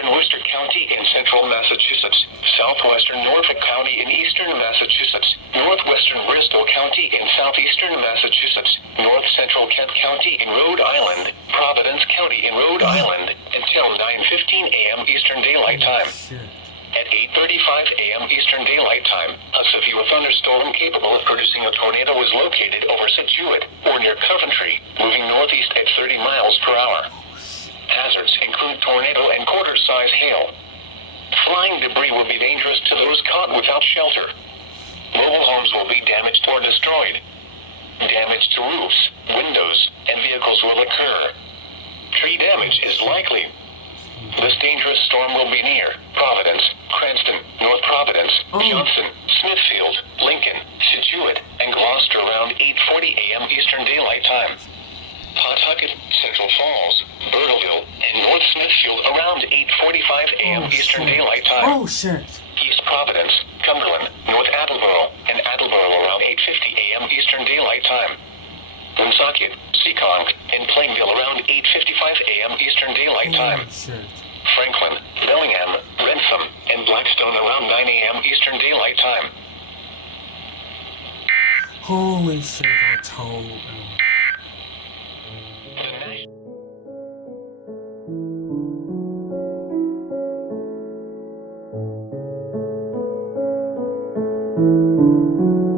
northeastern Worcester County in central Massachusetts, southwestern Norfolk County in eastern Massachusetts, northwestern Bristol County in southeastern Massachusetts, north central Kent County in Rhode Island, Providence County in Rhode Island, until 9:15 a.m. Eastern Daylight Time. At 8:35 a.m. Eastern Daylight Time, a severe thunderstorm capable of producing a tornado is located over Scituate, or near Coventry, moving northeast at 30 miles per hour. Hazards include tornado and quarter-size hail. Flying debris will be dangerous to those caught without shelter. Mobile homes will be damaged or destroyed. Damage to roofs, windows, and vehicles will occur. Tree damage is likely. This dangerous storm will be near Providence, Cranston, North Providence, Johnson, Smithfield, Lincoln, Scituate, and Gloucester around 8:40 a.m. Eastern Daylight Time. Pawtucket, Central Falls, Burdoville, and North Smithfield around 8:45 a.m. Eastern Daylight Time. East Providence, Cumberland, North Attleboro, and Attleboro around 8:50 a.m. Eastern Daylight Time. Woonsocket, Seekonk, and Plainville around 8:55 a.m. Eastern Daylight Time. Franklin, Bellingham, Rentham, and Blackstone around 9 a.m. Eastern Daylight Time. Holy shit, I told The